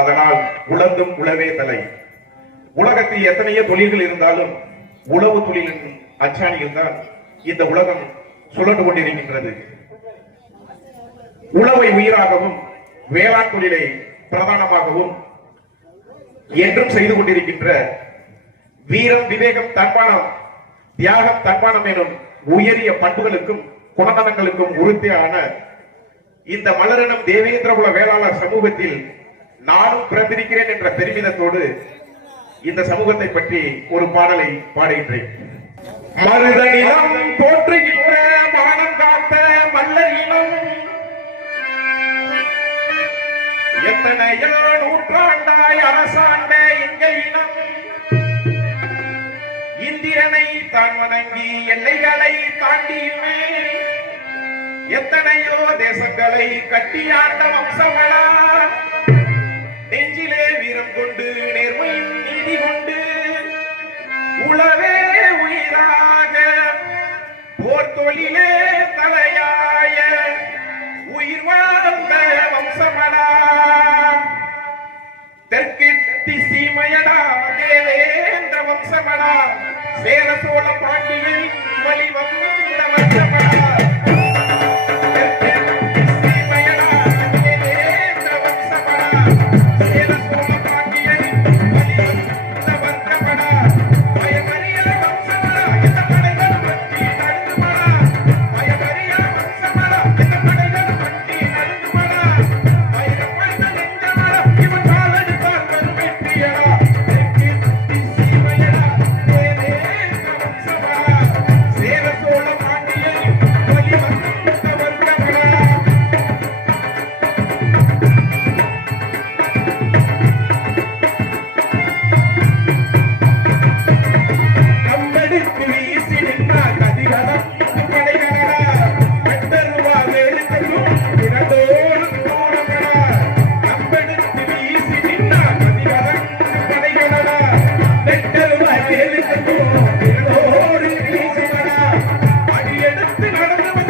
அதனால் உழந்தும் உழவே தலை. உலகத்தில் எத்தனையோ தொழில்கள் இருந்தாலும் உழவு தொழிலின் அச்சாணியில் தான் இந்த உலகம் சுழன்று கொண்டிருக்கின்றது. உழவை உயிராகவும் வேளாண் தொழிலை பிரதானமாகவும் என்றும் செய்து கொண்டிருக்கின்ற வீரம் விவேகம் தன்மானம் தியாகம் தன்மானம் எனும் உயரிய பண்புகளுக்கும் குணநலங்களுக்கும் உறுதியான இந்த மலரினம் தேவேந்திரகுல வேளாளர் சமூகத்தில் நானும் பிறந்திருக்கிறேன் என்ற பெருமிதத்தோடு இந்த சமூகத்தை பற்றி ஒரு பாடலை பாடுகின்றேன். மருதனிலம் தோற்றுகின்ற மானம் காத்த மல்லர் இனம் எத்தனையோ நூற்றாண்டாய் அரசாண்ட எங்கள் இனம். இந்திரனை தான் வணங்கி எல்லைகளை தாண்டியுமே. எத்தனையோ தேசங்களை கட்டியாண்ட வம்சமலா. போர் தொழிலே தலையாய உயிர் வாழ்ந்த வம்சமடா. தெற்கு திசைமயடா தேவேந்திர வம்சமடா. சேர சோழ பாண்டியில் வழி வந்த வம்சமடா.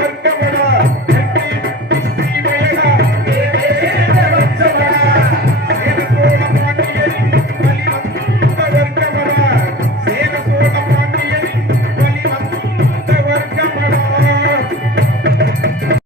வர்க்க